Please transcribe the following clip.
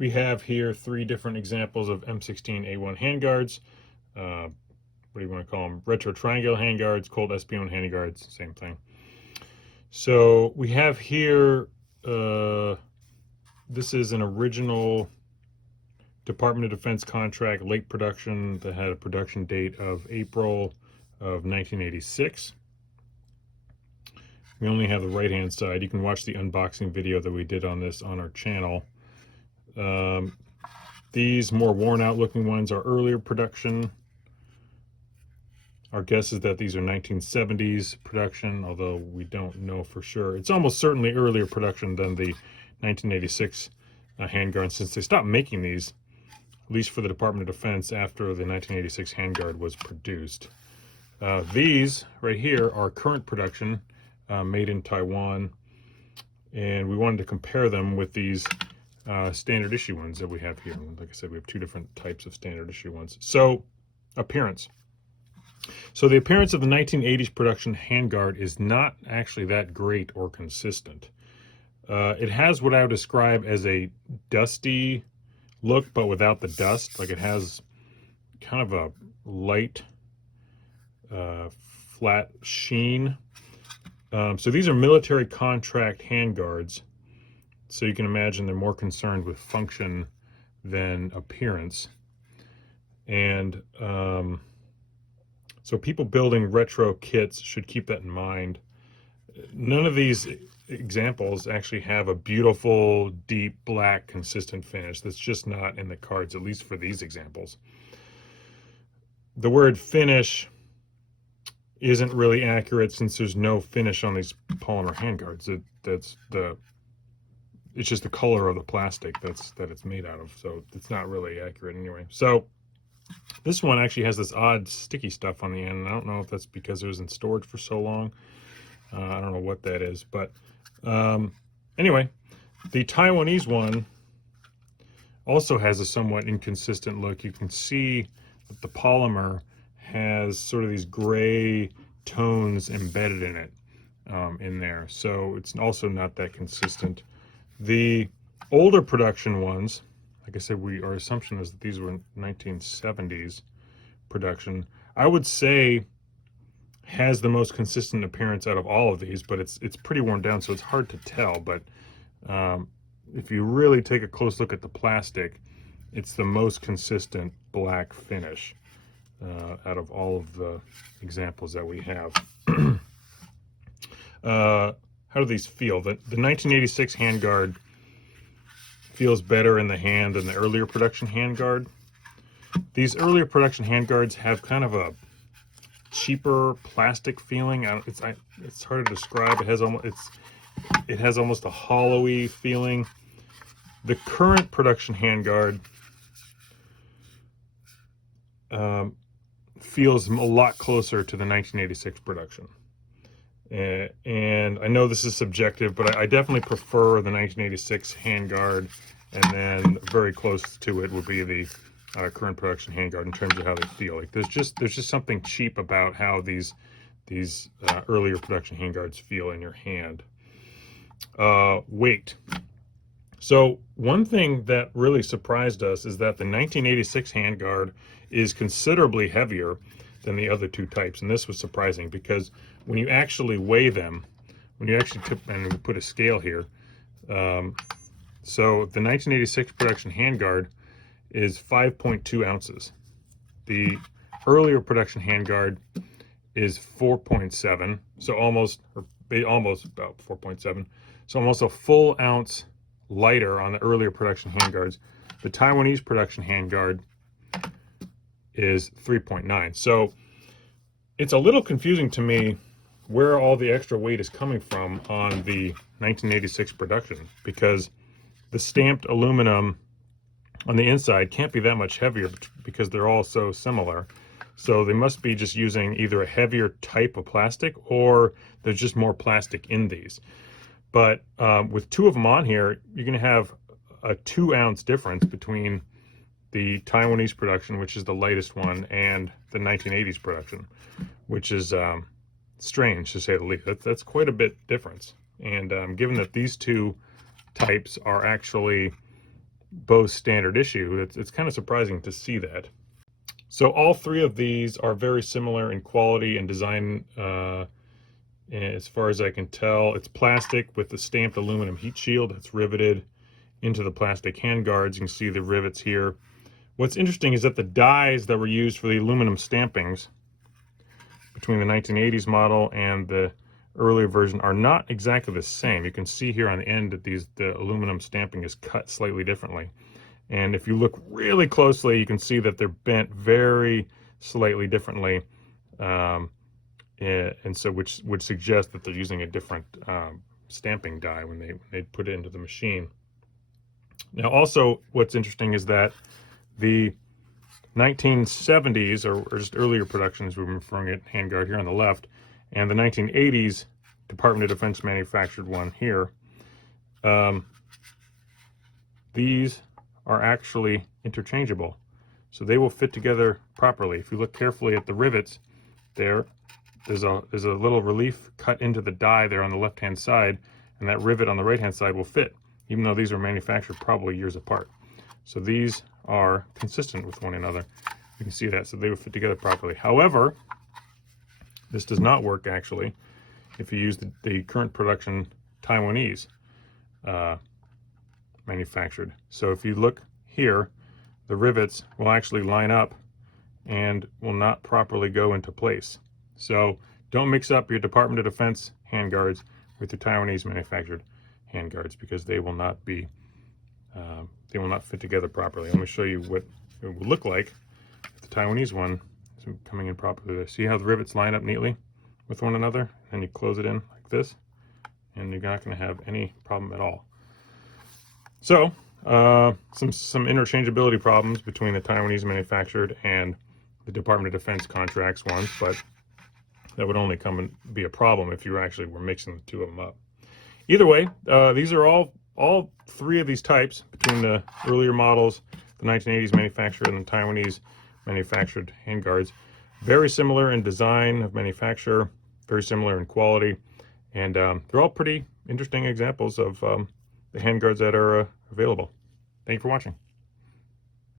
We have here 3 different examples of M16A1 handguards. What do you want to call them? Retro triangular handguards, cold SP1 handguards, same thing. So we have here, this is an original Department of Defense contract, late production, that had a production date of April of 1986. We only have the right hand side. You can watch the unboxing video that we did on this on our channel. These more worn out looking ones are earlier production. Our guess is that these are 1970s production, although we don't know for sure. It's almost certainly earlier production than the 1986 handguard, since they stopped making these, at least for the Department of Defense, after the 1986 handguard was produced. These right here are current production, made in Taiwan, and we wanted to compare them with these standard issue ones that we have here. Like I said, we have 2 different types of standard issue ones. So, appearance. So the appearance of the 1980s production handguard is not actually that great or consistent. It has what I would describe as a dusty look, but without the dust. Like, it has kind of a light, flat sheen. So these are military contract handguards. So you can imagine they're more concerned with function than appearance. And so people building retro kits should keep that in mind. None of these examples actually have a beautiful, deep, black, consistent finish. That's just not in the cards, at least for these examples. The word finish isn't really accurate, since there's no finish on these polymer handguards. It's just the color of the plastic that it's made out of, so it's not really accurate anyway. So this one actually has this odd sticky stuff on the end. I don't know if that's because it was in storage for so long. I don't know what that is, but anyway, the Taiwanese one also has a somewhat inconsistent look. You can see that the polymer has sort of these gray tones embedded in it, in there. So it's also not that consistent. The older production ones, like I said, our assumption is that these were 1970s production. I would say has the most consistent appearance out of all of these, but it's pretty worn down, so it's hard to tell. But if you really take a close look at the plastic, it's the most consistent black finish out of all of the examples that we have. How do these feel? The 1986 handguard feels better in the hand than the earlier production handguard. These earlier production handguards have kind of a cheaper plastic feeling. It's hard to describe. It has almost a hollowy feeling. The current production handguard feels a lot closer to the 1986 production. And I know this is subjective, but I definitely prefer the 1986 handguard, and then very close to it would be the current production handguard in terms of how they feel. Like, there's just something cheap about how these earlier production handguards feel in your hand. Weight. So one thing that really surprised us is that the 1986 handguard is considerably heavier than the other 2 types, and this was surprising because when you actually weigh them, when you actually and we put a scale here, so the 1986 production handguard is 5.2 ounces. The earlier production handguard is 4.7, so almost about 4.7, so almost a full ounce lighter on the earlier production handguards. The Taiwanese production handguard is 3.9. So it's a little confusing to me where all the extra weight is coming from on the 1986 production, because the stamped aluminum on the inside can't be that much heavier because they're all so similar. So they must be just using either a heavier type of plastic, or there's just more plastic in these. But with 2 of them on here, you're going to have a 2 ounce difference between the Taiwanese production, which is the lightest one, and the 1980s production, which is strange to say the least. That's quite a bit difference. And given that these 2 types are actually Bose standard issue. It's kind of surprising to see that. So all three of these are very similar in quality and design. As far as I can tell, it's plastic with the stamped aluminum heat shield that's riveted into the plastic handguards. You can see the rivets here. What's interesting is that the dies that were used for the aluminum stampings between the 1980s model and the earlier version are not exactly the same. You can see here on the end that the aluminum stamping is cut slightly differently. And if you look really closely, you can see that they're bent very slightly differently. And so which would suggest that they're using a different stamping die when they put it into the machine. Now also what's interesting is that the 1970s, or just earlier productions, we're referring at Handguard here on the left, and the 1980s Department of Defense manufactured one here, these are actually interchangeable. So they will fit together properly. If you look carefully at the rivets there's a little relief cut into the die there on the left-hand side, and that rivet on the right-hand side will fit, even though these were manufactured probably years apart. So these are consistent with one another. You can see that, so they would fit together properly. However, this does not work actually if you use the current production Taiwanese manufactured. So if you look here, the rivets will actually line up and will not properly go into place. So don't mix up your Department of Defense handguards with your Taiwanese manufactured handguards, because they will not be they will not fit together properly. Let me show you what it would look like if the Taiwanese one is coming in properly. See how the rivets line up neatly with one another, and you close it in like this, and you're not going to have any problem at all. So some interchangeability problems between the Taiwanese manufactured and the Department of Defense contracts ones, but that would only come and be a problem if you actually were mixing the two of them up. Either way, these are all three of these types, between the earlier models, the 1980s manufactured, and the Taiwanese manufactured handguards, very similar in design of manufacture, very similar in quality, and they're all pretty interesting examples of the handguards that are available. Thank you for watching.